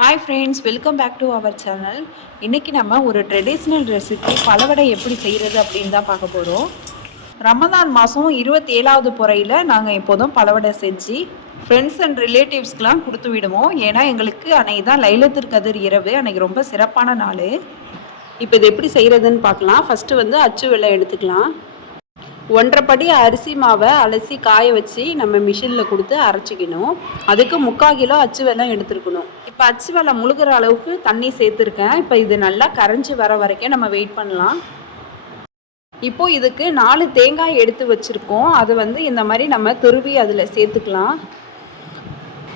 Hi friends, welcome back to our channel. இன்றைக்கி நம்ம ஒரு ட்ரெடிஷ்னல் ரெசிபி பலவடை எப்படி செய்கிறது அப்படின்னு தான் பார்க்க போகிறோம். ரமதான் மாதம் 27வது பொறையில் நாங்கள் எப்போதும் பலவடை செஞ்சு ஃப்ரெண்ட்ஸ் அண்ட் ரிலேட்டிவ்ஸ்க்கெலாம் கொடுத்து விடுவோம். ஏன்னா எங்களுக்கு அன்றைக்கி தான் லைலத்துல் கதிர் இரவு, அன்றைக்கி ரொம்ப சிறப்பான நாள். இப்போ இது எப்படி செய்கிறதுன்னு பார்க்கலாம். ஃபஸ்ட்டு வந்து அச்சு வெல்லம் எடுத்துக்கலாம். 1.5 படி அரிசி மாவை அலசி காய வச்சு நம்ம மிஷினில் கொடுத்து அரைச்சிக்கணும். அதுக்கு 3/4 கிலோ அச்சு வெல்லம் எடுத்துருக்கணும். இப்போ அச்சு வெல்லம் முழுகிற அளவுக்கு தண்ணி சேர்த்துருக்கேன். இப்போ இது நல்லா கரைஞ்சி வர வரைக்கும் நம்ம வெயிட் பண்ணலாம். இப்போது இதுக்கு 4 தேங்காய் எடுத்து வச்சுருக்கோம். அதை வந்து இந்த மாதிரி நம்ம துருவி அதில் சேர்த்துக்கலாம்.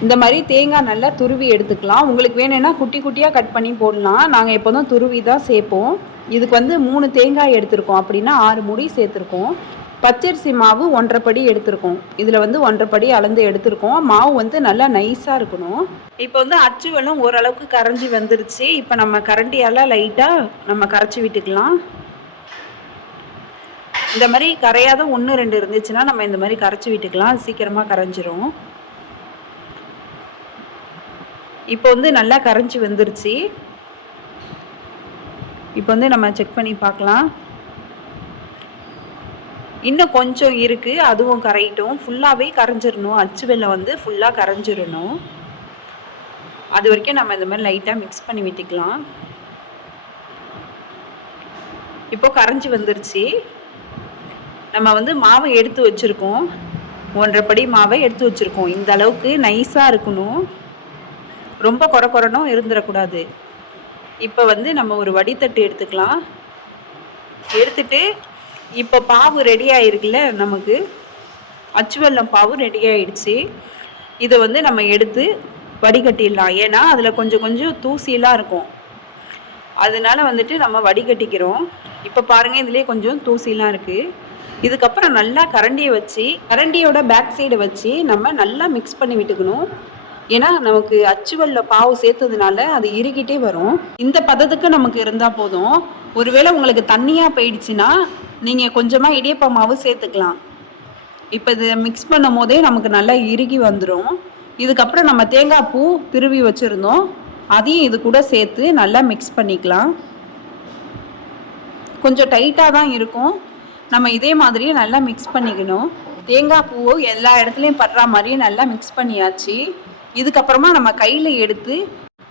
இந்த மாதிரி தேங்காய் நல்லா துருவி எடுத்துக்கலாம். உங்களுக்கு வேணும்னா குட்டி குட்டியாக கட் பண்ணி போடலாம். நாங்கள் எப்போதும் துருவி தான் சேர்ப்போம். இதுக்கு வந்து 3 தேங்காய் எடுத்திருக்கோம், அப்படின்னா 6 முடி சேர்த்துருக்கோம். பச்சரிசி மாவு 1.5 படி எடுத்திருக்கோம். இதில் வந்து 1.5 படி அளந்து எடுத்திருக்கோம். மாவு வந்து நல்லா நைஸாக இருக்கணும். இப்போ வந்து அச்சு வெல்லம் ஓரளவுக்கு கரைஞ்சி வந்துருச்சு. இப்போ நம்ம கரண்டியால் லைட்டாக நம்ம கரைச்சி விட்டுக்கலாம். இந்த மாதிரி கரையாத 1, 2 இருந்துச்சுன்னா நம்ம இந்த மாதிரி கரைச்சி விட்டுக்கலாம். சீக்கிரமாக கரைஞ்சிரும். இப்போ வந்து நல்லா கரைஞ்சி வந்துருச்சு. இப்போ வந்து நம்ம செக் பண்ணி பார்க்கலாம். இன்னும் கொஞ்சம் இருக்குது, அதுவும் கரையிட்டும். ஃபுல்லாகவே கரைஞ்சிடணும். அச்சு வெல்லம் வந்து ஃபுல்லாக கரைஞ்சிடணும். அது வரைக்கும் நம்ம இந்த மாதிரி லைட்டாக மிக்ஸ் பண்ணி விட்டுக்கலாம். இப்போது கரைஞ்சி வந்துருச்சு. நம்ம வந்து மாவை எடுத்து வச்சுருக்கோம். 1.5 படி மாவை எடுத்து வச்சுருக்கோம். இந்த அளவுக்கு நைஸாக இருக்கணும், ரொம்ப கொரகொரனும் இருந்துடக்கூடாது. இப்போ வந்து நம்ம ஒரு வடித்தட்டு எடுத்துக்கலாம். எடுத்துட்டு இப்போ பாவு ரெடி ஆகிருக்குல்ல, நமக்கு அச்சு வெல்லம் பாவு ரெடி ஆகிடுச்சு. இதை வந்து நம்ம எடுத்து வடிகட்டிடலாம். ஏன்னா அதில் கொஞ்சம் கொஞ்சம் தூசியெல்லாம் இருக்கும், அதனால வந்துட்டு நம்ம வடிகட்டிக்கிறோம். இப்போ பாருங்கள், இதுலேயே கொஞ்சம் தூசிலாம் இருக்குது. இதுக்கப்புறம் நல்லா கரண்டியை வச்சு, கரண்டியோட பேக் சைடை வச்சு நம்ம நல்லா மிக்ஸ் பண்ணி விட்டுக்கணும். ஏன்னா நமக்கு அச்சு வெல்லம் பாவு சேர்த்ததுனால அது இறுகிட்டே வரும். இந்த பதத்துக்கு நமக்கு இருந்தால் போதும். ஒருவேளை உங்களுக்கு தண்ணியாக போயிடுச்சுன்னா நீங்கள் கொஞ்சமாக இடியப்ப மாவு சேர்த்துக்கலாம். இப்போ இதை மிக்ஸ் பண்ணும் போதே நமக்கு நல்லா இறுகி வந்துடும். இதுக்கப்புறம் நம்ம தேங்காய் பூ திருவி வச்சுருந்தோம், அதையும் இது கூட சேர்த்து நல்லா மிக்ஸ் பண்ணிக்கலாம். கொஞ்சம் டைட்டாக தான் இருக்கும். நம்ம இதே மாதிரியே நல்லா மிக்ஸ் பண்ணிக்கணும். தேங்காய் பூவை எல்லா இடத்துலையும் படுற மாதிரியே நல்லா மிக்ஸ் பண்ணியாச்சு. இதுக்கப்புறமா நம்ம கையில் எடுத்து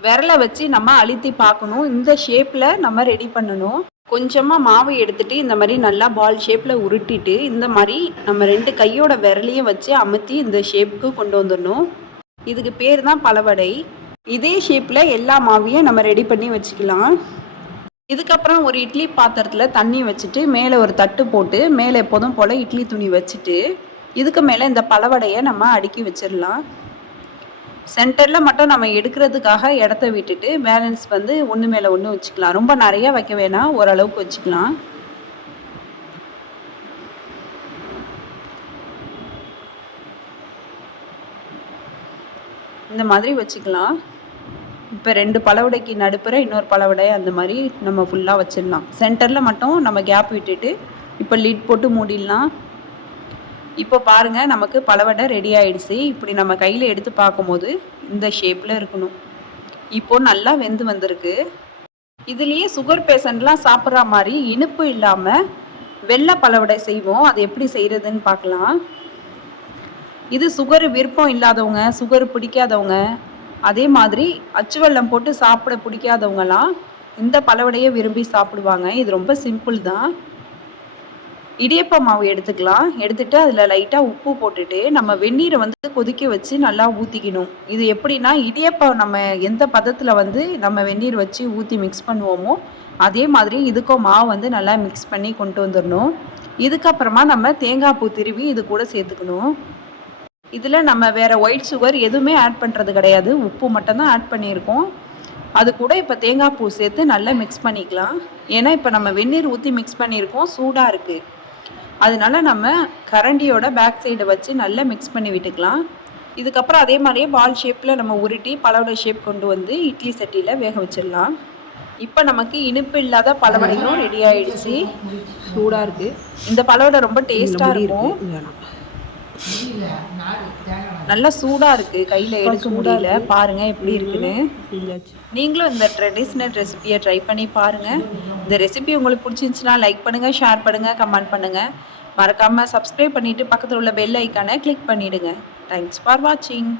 விரலை வச்சு நம்ம அழுத்தி பார்க்கணும். இந்த ஷேப்பில் நம்ம ரெடி பண்ணணும். கொஞ்சமாக மாவு எடுத்துகிட்டு இந்த மாதிரி நல்லா பால் ஷேப்பில் உருட்டிட்டு இந்த மாதிரி நம்ம 2 கையோட விரலையும் வச்சு அமுத்தி இந்த ஷேப்புக்கு கொண்டு வந்துடணும். இதுக்கு பேர் தான் பலவடை. இதே ஷேப்பில் எல்லா மாவையும் நம்ம ரெடி பண்ணி வச்சுக்கலாம். இதுக்கப்புறம் ஒரு இட்லி பாத்திரத்தில் தண்ணி வச்சுட்டு மேலே ஒரு தட்டு போட்டு மேலே எப்போதும் போல் இட்லி துணி வச்சுட்டு இதுக்கு மேலே இந்த பலவடையை நம்ம அடுக்கி வச்சிடலாம். சென்டரில் மட்டும் நம்ம எடுக்கிறதுக்காக இடத்த விட்டுட்டு பேலன்ஸ் வந்து ஒன்று மேலே ஒன்று வச்சுக்கலாம். ரொம்ப நிறையா வைக்க வேணாம், ஓரளவுக்கு வச்சுக்கலாம். இந்த மாதிரி வச்சுக்கலாம். இப்போ 2 பலவடைக்கு நடுப்புற இன்னொரு பலவடை அந்த மாதிரி நம்ம ஃபுல்லாக வச்சிடலாம். சென்டரில் மட்டும் நம்ம கேப் விட்டுட்டு இப்போ லிட் போட்டு மூடிடலாம். இப்போ பாருங்கள், நமக்கு பலவடை ரெடி ஆகிடுச்சு. இப்படி நம்ம கையில் எடுத்து பார்க்கும்போது இந்த ஷேப்பில் இருக்கணும். இப்போது நல்லா வெந்து வந்திருக்கு. இதுலேயே சுகர் பேஷண்ட்லாம் சாப்பிட்ற மாதிரி இனிப்பு இல்லாமல் வெள்ளை பலவடை செய்வோம். அது எப்படி செய்கிறதுன்னு பார்க்கலாம். இது சுகர் விருப்பம் இல்லாதவங்க, சுகர் பிடிக்காதவங்க, அதே மாதிரி அச்சு வெல்லம் போட்டு சாப்பிட பிடிக்காதவங்கலாம் இந்த பலவடையை விரும்பி சாப்பிடுவாங்க. இது ரொம்ப சிம்பிள் தான். இடியப்ப மாவு எடுத்துக்கலாம். எடுத்துகிட்டு அதில் லைட்டாக உப்பு போட்டுட்டு நம்ம வெந்நீரை வந்து கொதிக்க வச்சு நல்லா ஊற்றிக்கணும். இது எப்படின்னா, இடியப்பம் நம்ம எந்த பதத்தில் வந்து நம்ம வெந்நீர் வச்சு ஊற்றி மிக்ஸ் பண்ணுவோமோ அதே மாதிரி இதுக்கும் மாவு வந்து நல்லா மிக்ஸ் பண்ணி கொண்டு வந்துடணும். இதுக்கப்புறமா நம்ம தேங்காய் பூ திருவி இது கூட சேர்த்துக்கணும். இதில் நம்ம வேறு ஒயிட் சுகர் எதுவுமே ஆட் பண்ணுறது கிடையாது, உப்பு மட்டும்தான் ஆட் பண்ணியிருக்கோம். அது கூட இப்போ தேங்காய் பூ சேர்த்து நல்லா மிக்ஸ் பண்ணிக்கலாம். ஏன்னா இப்போ நம்ம வெந்நீர் ஊற்றி மிக்ஸ் பண்ணியிருக்கோம், சூடாக இருக்குது. அதனால நம்ம கரண்டியோட பேக் சைடை வச்சு நல்லா மிக்ஸ் பண்ணி விட்டுக்கலாம். இதுக்கப்புறம் அதே மாதிரியே பால் ஷேப்பில் நம்ம உருட்டி பலவடை ஷேப் கொண்டு வந்து இட்லி சட்டியில் வேக வச்சிடலாம். இப்போ நமக்கு இனிப்பு இல்லாத பலவடைகளும் ரெடி ஆகிடுச்சு. சூடாக இருக்குது. இந்த பலவடை ரொம்ப டேஸ்ட்டாக இருக்கும். நல்லா சூடாக இருக்குது, கையில் எடுக்க முடியல. பாருங்கள் எப்படி இருக்குன்னு. நீங்களும் இந்த ட்ரெடிஷ்னல் ரெசிபியை ட்ரை பண்ணி பாருங்கள். இந்த ரெசிபி உங்களுக்கு பிடிச்சிருந்துச்சுன்னா லைக் பண்ணுங்கள், ஷேர் பண்ணுங்கள், கமெண்ட் பண்ணுங்கள். மறக்காமல் சப்ஸ்கிரைப் பண்ணிவிட்டு பக்கத்தில் உள்ள பெல் ஐக்கானை கிளிக் பண்ணிவிடுங்க. தேங்க்ஸ் ஃபார் வாட்சிங்.